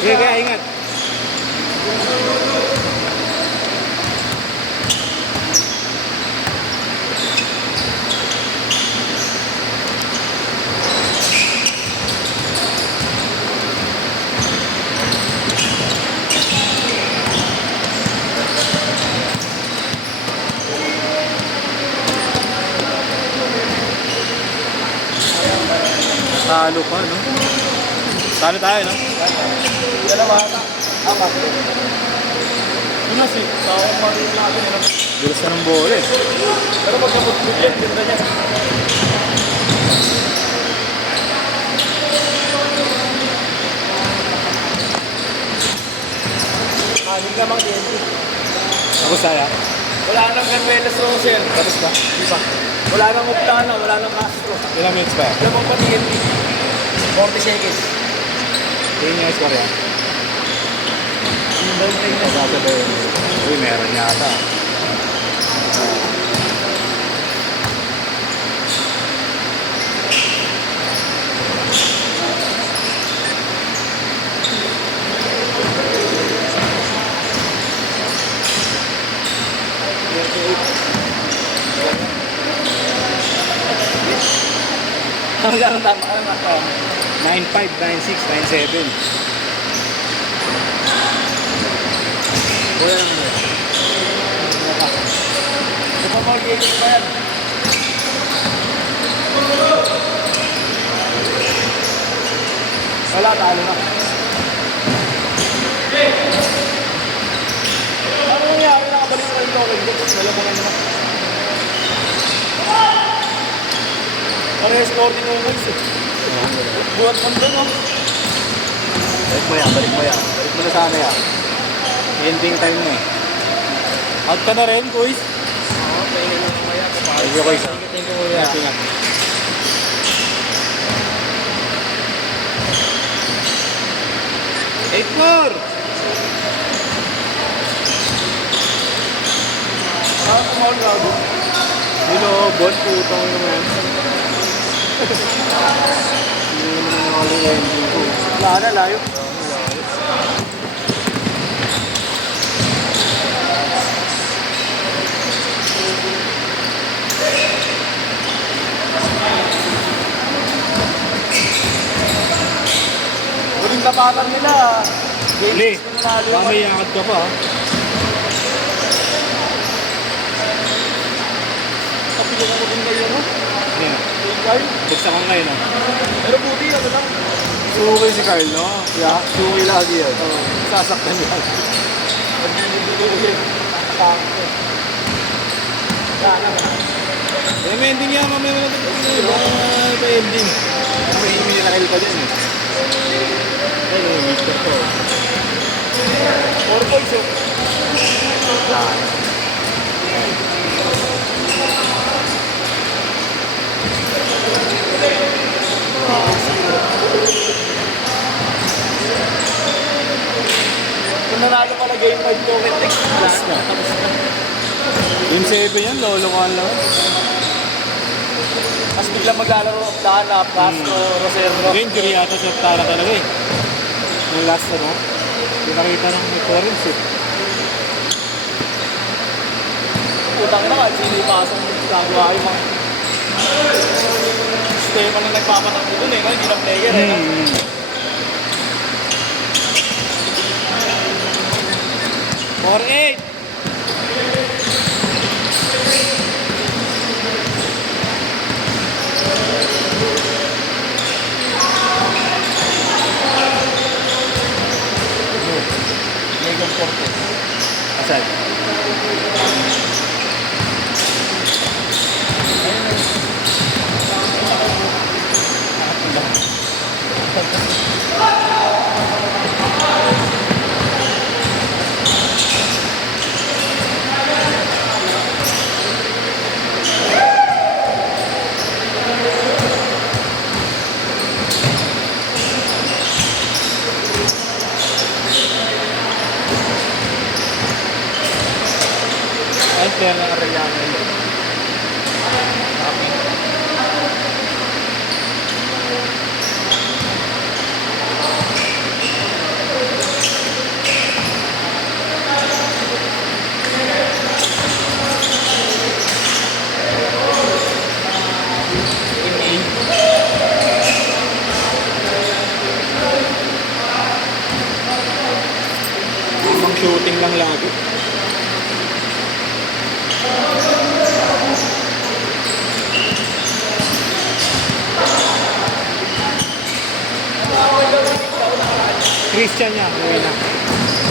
Sige, kaya ingat. Talo pa, no? Talo tayo, no? Dalawa ata. Apat. Una si, tawag pa rin natin. Bilis ka ng bola eh. Pero magkabot-bot yan, ganda niya. Kanin ka mang TNT. Ako saya. Wala nang Carmelas Rosel. Tapos ba? Di ba? Wala nang Octana, wala nang Castro. Ilang minutes pa? Alam mo pa TNT? 40 seconds. Tingin niya score yan. Sasabihin. Uy, meron yata. Ang garang tama. Ano na? 9-5, 9-6, 9-7. Wala naman. Ito pa mga gaming pa yan. Wala, talo na. Ano nangyari? Nakabalik na rin token ko. Wala mo nga naman. Parehas score din yung guys eh. Buhat man doon oh. Balik mo yan, balik mo yan. Balik mo na sana yan. Ending time na eh. Out ka na rin, boys. Oo, pahinga lang kumaya. Thank you, boys. Thank you, kuya. Ingat. Eight more! Ah, kumahal gago. Binobot, putang naman. Hindi naman nangyari yung ending ko. Wala na, layo. Huling tapatan nila. Hindi. Baka may yakad ka pa. Kapilungan ko din kayo, no? Yan. Carl? Buksa ka ngayon, no? Pero buti, ano lang. Suki si Carl, no? Yeah. Suki lagi yan. Sasaktan yan. Nagbibigay yun. Nakakakot. Wala na. Eh, may ending yan. Mamaya mo natin. May ending. May email nila kayo pa dyan, eh. Ay, may Victor ko. 4 points, oh. Kung nanalo ka na game 5 token next, tapos na. Game 7 yan, lolokohan lang. Tapos biglang maglalaro of the hanap, Castro, Rosero. Ngayon, injury yata si Optara talaga eh. Yung last ano, pinakita ng Torrens eh. Putang na kahit sino ipasang gagawa yung mga sistema na nagpapatakbo dun eh, hindi na player eh. For 8! Megan Fortes. Asal? Christian niya, umuwi na.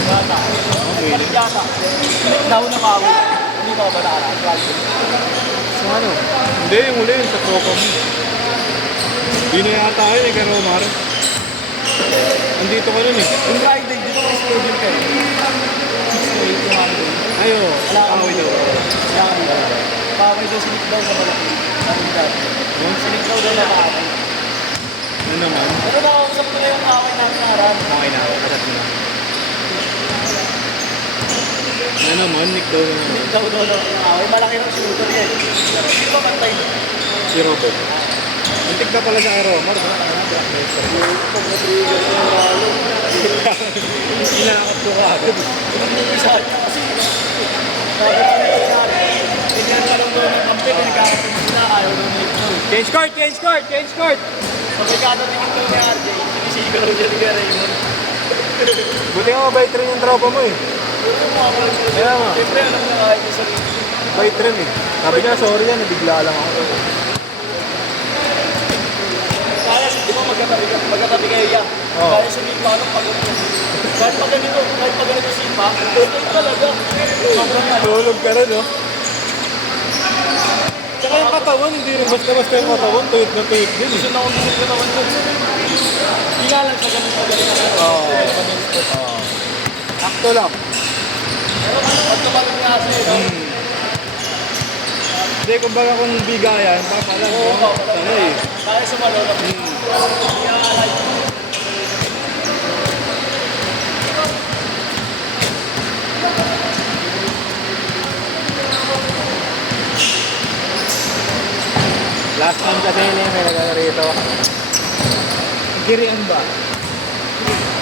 Yata. Umuwi na. Yata. Daw na kawi. Hindi ka ba nakaral? So ano? Hindi, yung uli yun sa tropa mo. Yun na yata kayo, kay Romar. Andito ka nun eh. Yung Friday, di ba may schedule kayo? 6 to 8 yung Monday. Ayo, Wala kang away daw. Kaya kami daw. Kaway daw sinig daw sa malaki. Sabi dati. Sinig daw daw na kaway. Ano naman? Ano nakausap ko na yung kaway namin nakaraan? Okay na, kasat mo na. Ano naman, Nick daw naman. Sinig daw daw na kaway. Malaki ng shooter yan. Hindi ba bantay? Si Robert. Antik na pala siya kay Romar. Blackmaster. Sinakot ko ka agad. Isa niya kasi. Sabi ko nito sa akin. Tingnan ka lang daw ng kampi. Pinagkakasin sila. Ayaw daw na ito. Change court, change court, change court! Pag nagkatatingin daw ni RJ, sinisigaw siya ni Raymond. Buti nga mabait rin yung tropa mo eh. Kaya nga. Siyempre alam na kahit yung sarili. Mabait rin eh. Sabi niya, sorry yan, nabigla lang ako. Kaya, di ba magkatabi kayo yan? Oo. Kaya sumipa ng pagod mo. Kahit pag ganito sipa, stay talaga. Sobrang ano. Tulog ka rin, no? Tsaka yung katawan, hindi rin basta-basta yung katawan, tuyot na tuyot din eh. Gusto na akong gusto ko naman yun. Hindi nga lang sa ganito ganito. Oo. Akto lang. Pero pag tumalog nga sa'yo, Hindi, kumbaga kung bigayan, papalang. Oo, no? Sana eh. kaya sumalo na. Hindi nga alay. Last time kasi yun eh, may nagkarito. Girian ba?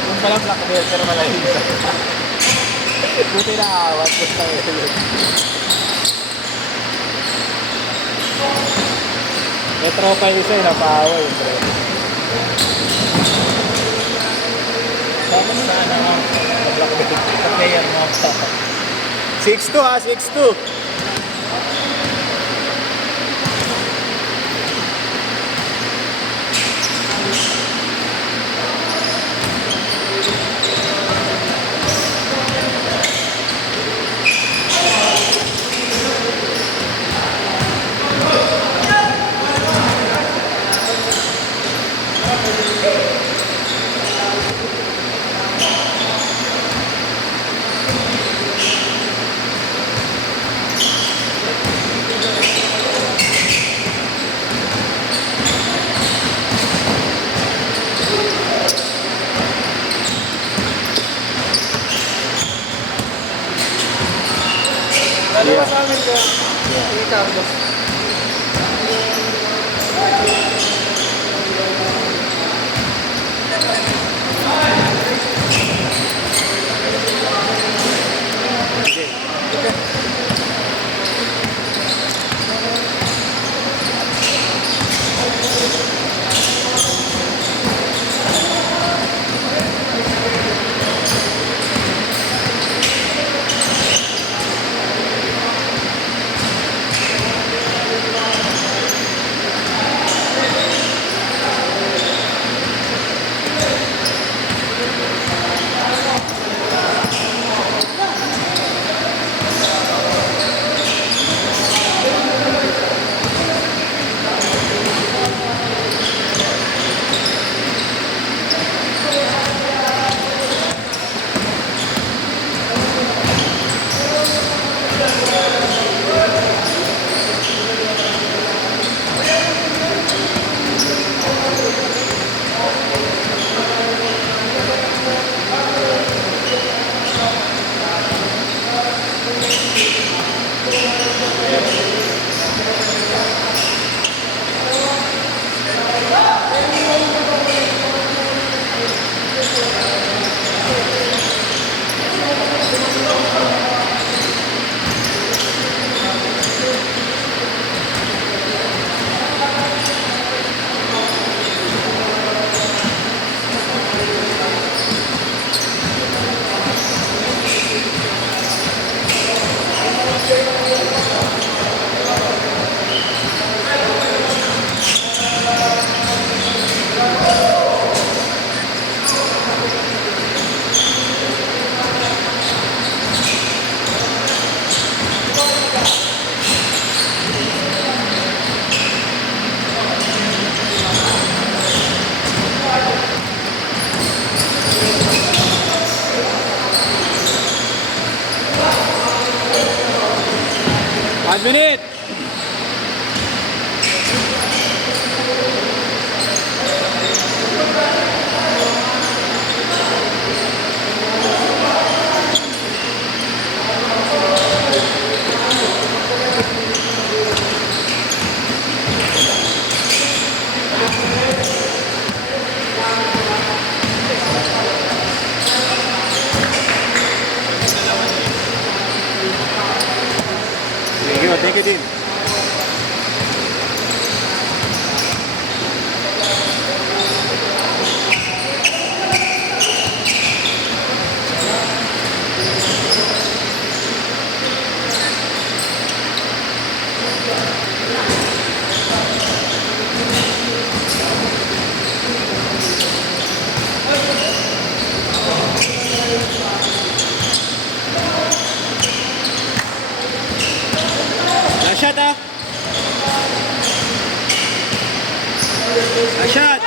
Yung palang black belt, pero malayo isa. Buti na awat, basta yun. May tropa yung isa, napaaway yung tropa. Tapos sana nga, black belt, sa player mo. 6'2" ha, 6'2". Dalawa sa amin ko. Hindi Carlos. Action!